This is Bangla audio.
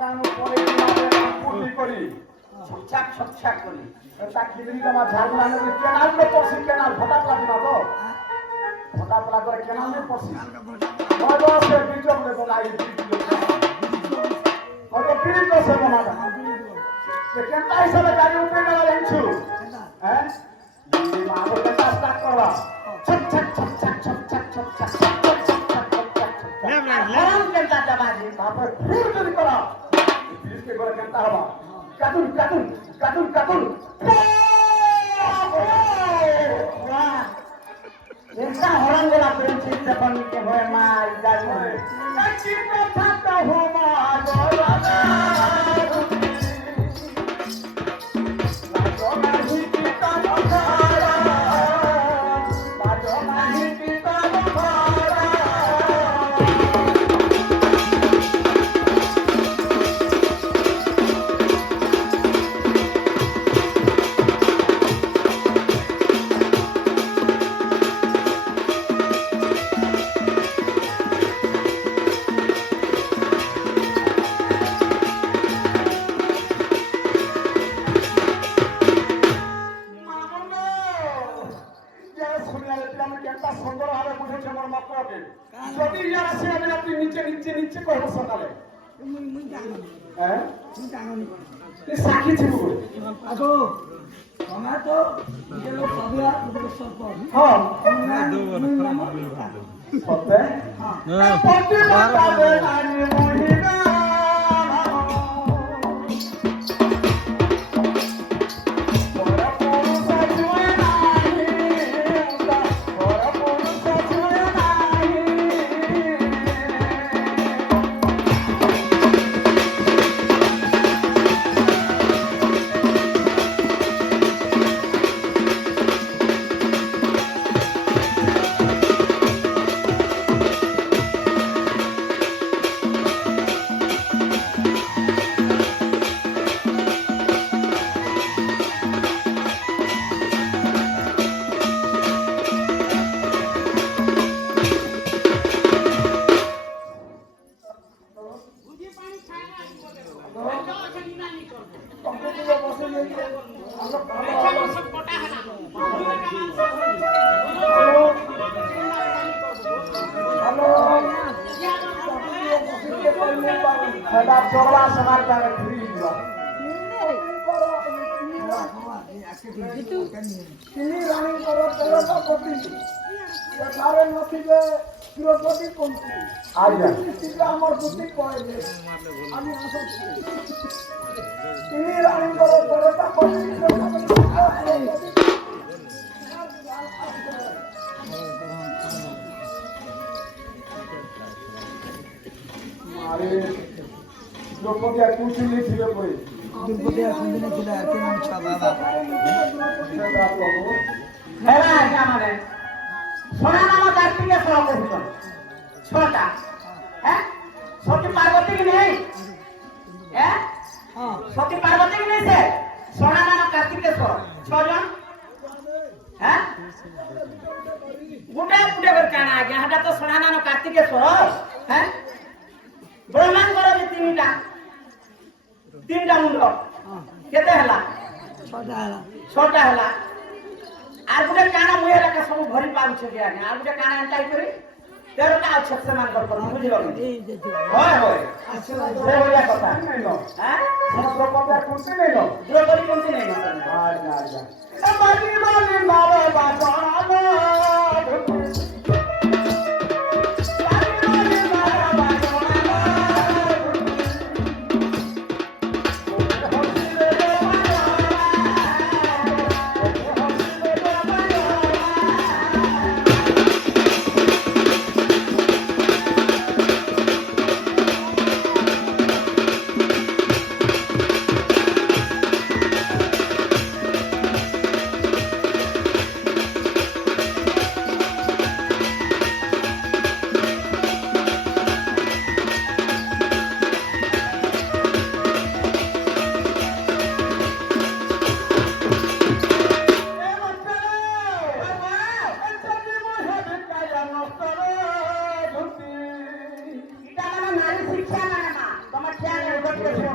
গান পরে পুটি করি ছকছাক ছকছাক করি তা কিলি জমা ঝাড়গুলানো কেনাল মে পড়ছি কেনাল ফটা লাগি না তো ফটা পড়া করে কেনাল মে পড়ছি বড় সে বিজম লে বলাই কত পিড়ি তো সে বনাটা তে কেনটা হিসাবে গাড়ি উপরে না লাইছু হ্যাঁ মা বলে স্টার্ট করবা ছকছাক ছকছাক ছকছাক ছকছাক তারপরে ফুল যদি করা পুলিশকে করে কেনটা হবা কাতুন কাতুন কাতুন কাতুন ऐसा हरण वाला प्रेम से अपन के होए मार गाड़ी कच्ची को थाता हो मारो लागा लाजो नहीं पीता बखारा लाजो नहीं पीता बखारा যদি ইয়ার আসে আমি আপনি নিচে নিচে নিচে করবো সকালে হ্যাঁ সাক্ষী ছিল আগো আমার তো গেল পাবিয়া সব হ্যাঁ चोला समाज का फ्री তিনি রানী কর তেরোটা কোটি সারে নথিবে তিরোপতি কোটি আচ্ছা আমার বুদ্ধি কয় যে আমি আসল তিনি রানী কর তেরোটা কোটি আরে দ্রৌপদী আর কুশলী ছিল কই দ্রৌপদী আর কুশলী ছিল কি নাম ছিল বাবা হেলা এটা মানে সোনা নাম কার্তিকে সর্বভূত ছটা হ্যাঁ সতী পার্বতী কি নেই হ্যাঁ সতী পার্বতী কি নেই সে সোনা নাম কার্তিকেশ্বর ছজন হ্যাঁ গুটে গুটে করে কানা আগে হাটা তো সোনা নাম কার্তিকেশ্বর হ্যাঁ ব্রহ্মাঙ্গর যে তিনটা মুন্ড কেতে হেলা ছটা হেলা আর গোটে কানা মুহে রাখা সব ভরি পাউছে যে আগে আর গোটে কানা এন্টাই করে তেরোটা আছে সেমান করব বুঝিল হয় হয় সে হইয়া কথা হ্যাঁ দ্রৌপদী কোনটি নেইল দ্রৌপদী কোনটি নেইল আচ্ছা আচ্ছা বাকি বাকি মারে বাসনা ଟିକେ ଶୁଣ।